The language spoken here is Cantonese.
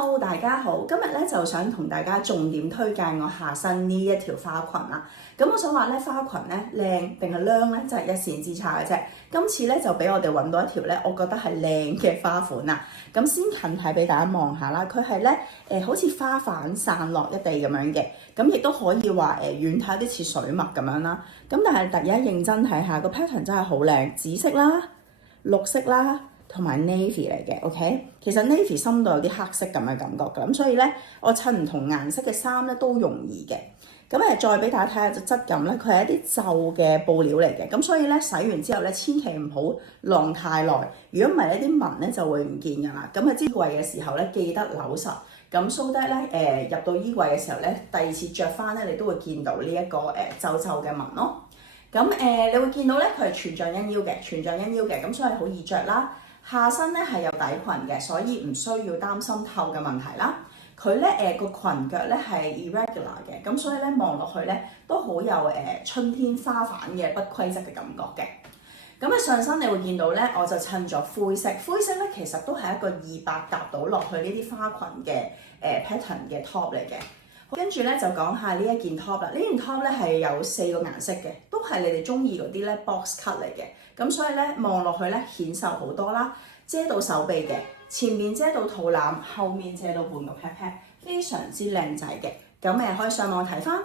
Hello，大家好，今日咧就想同大家重點推介我下身呢一條花裙啦。咁我想話咧，花裙咧靚定係靚咧，就係一線之差嘅啫。今次咧就俾我哋揾到一條咧，我覺得係靚嘅花款啦。咁先近睇俾大家望下啦，佢係咧好似花瓣散落一地咁樣嘅，咁亦都可以話遠睇啲似水墨咁樣啦。咁但係第一認真睇下個 pattern 真係好靚，紫色啦、綠色啦。同埋 navy 嚟嘅 ，OK， 其實 navy 深度有啲黑色咁嘅感覺㗎，咁所以咧我襯唔同顏色嘅衫咧都容易嘅。咁再俾大家睇下隻質感咧，佢係一啲皺嘅布料嚟嘅，咁所以咧洗完之後咧千祈唔好晾太耐，如果唔係呢啲紋咧就會唔見㗎啦。咁衣櫃嘅時候咧記得扭實，咁 so that 咧入到衣櫃嘅時候咧，第二次着翻咧你都會見到呢一個皺皺嘅紋咯。咁你會見到咧佢係全橡因腰嘅，咁所以好易着啦。下身咧係有底裙嘅，所以唔需要擔心透嘅問題啦。佢咧個裙腳咧係 irregular 嘅，咁所以咧望落去咧都好有春天花瓣嘅不規則嘅感覺嘅。咁上身你會見到咧，我就襯咗灰色咧其實都係一個200搭到落去呢啲花裙嘅pattern 嘅 top 嚟嘅。跟住咧就講下呢一件 top 啦，呢件 top 咧係有4個顏色嘅，都係你哋中意嗰啲咧 box cut 嚟嘅，咁所以咧望落去咧顯瘦好多啦，遮到手臂嘅，前面遮到肚腩，後面遮到半個 pat pat，非常之靚仔嘅，咁可以上網睇翻。